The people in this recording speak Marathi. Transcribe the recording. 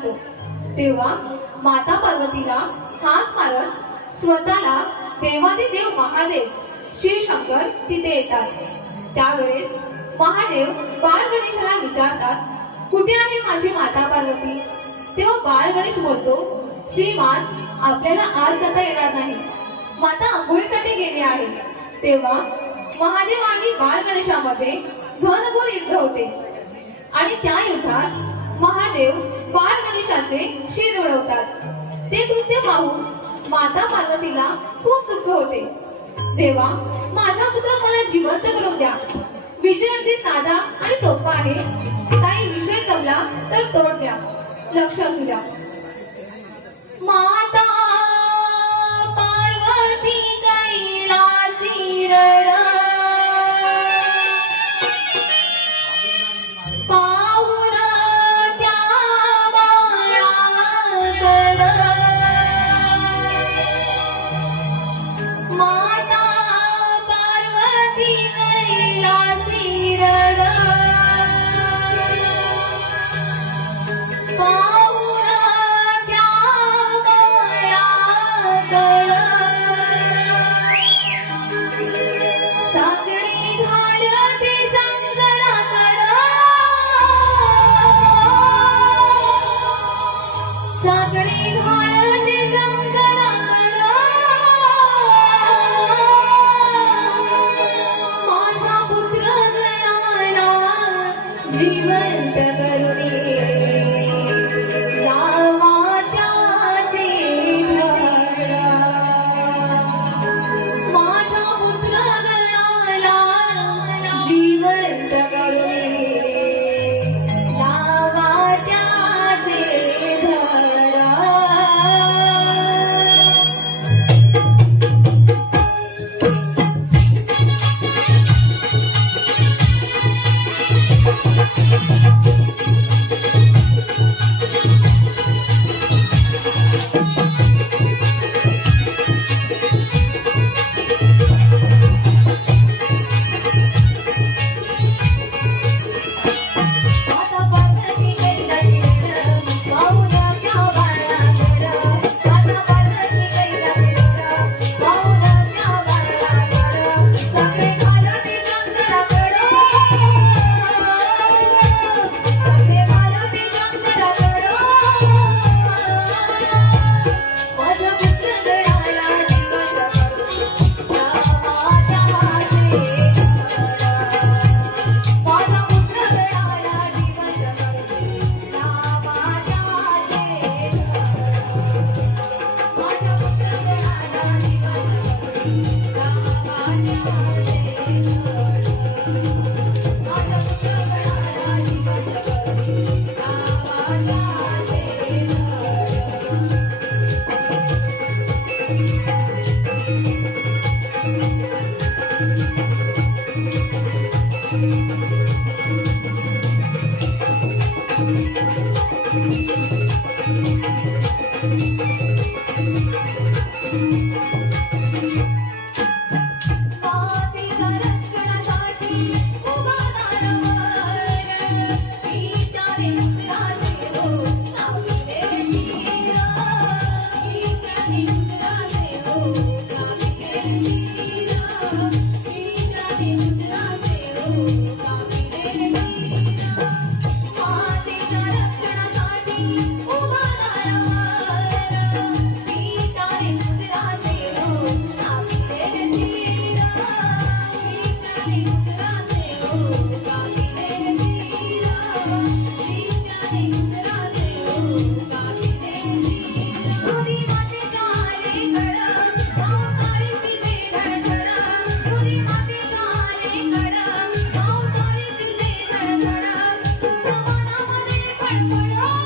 असतो तेव्हा माता पार्वतीला हाक मारत स्वतःला देवादिदेव महादेव शिवशंकर तिथे येतात। त्यावेळेस महादेव बाळ गणेशाला विचारतात, कुठे आहे माझी माता पार्वती? तेव्हा बाळ गणेश बोलतो, श्रीमान, आपल्याला आज जाता येणार नाही, माता आंघोळीसाठी गेली आहे। तेव्हा महादेव आणि बाळ गणेशामध्ये घनघोर युद्ध होते आणि त्या युद्धात महादेव बाळ गणेशाचे शिर उडवतात। ते कृत्य पाहून माता पार्वतीला खूप दुःख होते। तेव्हा माझा पुत्र मला जिवंत करून द्या। विषय अगदी साधा आणि सोपा आहे, काही विषय जमला तर तोड द्या, लक्ष असू द्या। माता पार्वती कैलासी रण पाहुण त्या बाळाकडं, माता पार्वती कैलासी रण पाहुण त्या बाळाकडं, सागरी घालते शंकराकडं, सागरी घालते शंकराकडं, माझा पुत्र गणाला जिवंत करुणी लावा त्याचे धडा, माझा पुत्र गणाला जिवंत करुणी लावा त्याचे धडा। माता पार्वती कैलासी रण पाहुण त्या बाळाकडं, माता पार्वती कैलासी रण पाहुण त्या बाळाकडं, सागरे घालते शंकराकडं, सागरे घालते शंकराकडं, माझ्या पुत्र गणाला जिवंत करुणी लावा त्याचे धडा, माझा पुत्र गणाला जिवंत करुणी लावा त्याचे धडा, माझ्या पुत्र गणाला जिवंत करुणी लावा त्याचे धडा, माझ्या पुत्र गणाला जिवंत करुणी मातेच्या रक्षणासाठी उभा दारावर, विचारे रुद्राचे हो नाविले वीर, विचारे रुद्राचे हो नाविले वीर, विचारे रुद्राचे हो नाविले वीर, मातेच्या रक्षणासाठी उभा दारावर, विचारे रुद्राचे हो नाविले वीर, विचारे रुद्राचे हो नाविले वीर, विचारे रुद्राचे हो नाविले वीर, तुझी मातेच्या आईकडं मावतारीची वेळ धडधडा, तुझी मातेच्या आईकडं मावतारीची वेळ धडधडा, तुझ्या मनामध्ये खळखळ